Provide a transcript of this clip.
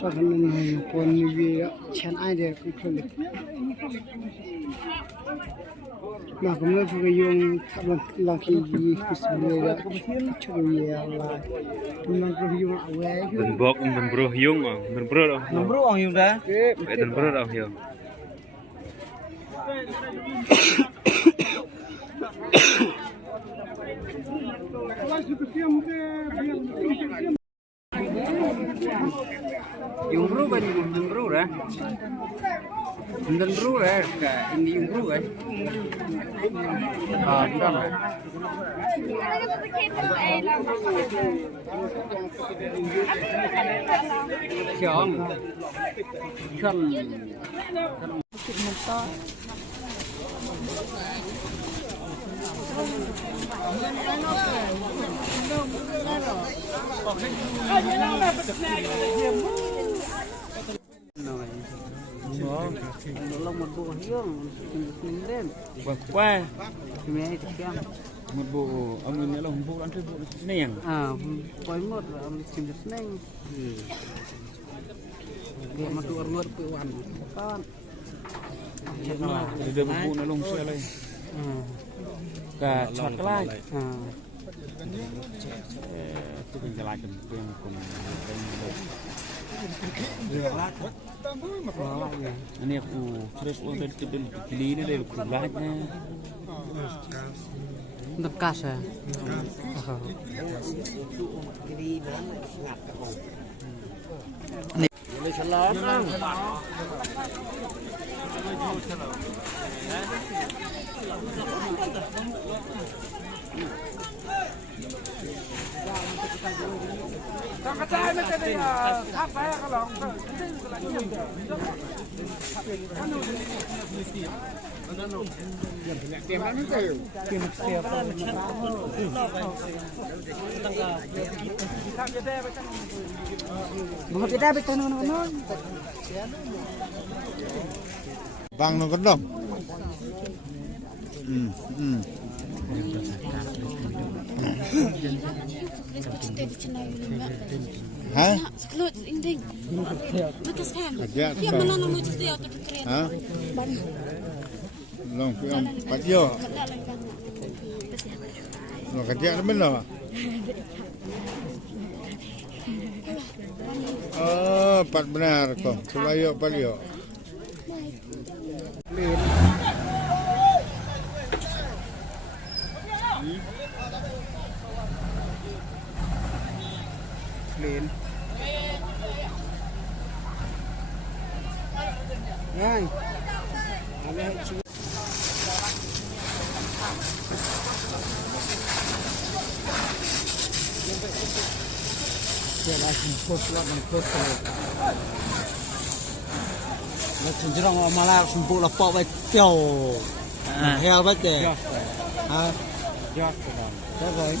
sao thằng con như vậy chán ai để cũng không được mà cũng nói về dùng làm khi gì bismillah cho người là mình có dùng ở đây mình bọc mình bro dùng à mình bro đâu Mình bro ông dùng ra. mình bro đâu hiểu Yung bro ba yung bro ra? Yung bro ra ka hindi yung bro ay. Ah, tama. Chọn. Chọn. nó một bộ hiếng mình lên qua mẹ thì xem một bộ ông mình nhớ là một bộ ăn chơi bộ nè có một là chìm được nhanh để mà tụi luôn tụi ăn con được một bộ nó lông xe lên cả chọt cái lai tôi cần cái lai cần cùng ini aku terus udah dipilih ini dari kulahnya bekas ya Boleh salam. Cái trái mấy cái này tháp vé cái lòng tiền nó tiêu tiền tiêu mà kita betul non vàng nó có đồng hả? Hả? Lòng cái ông bắt vô, nó cái chuyện nó bên nào? Pat benar kok, coba yuk, pat yuk. lên ngay là cenderung malah sempuk lepak baik tiaw heo baik deh ha giọt rồi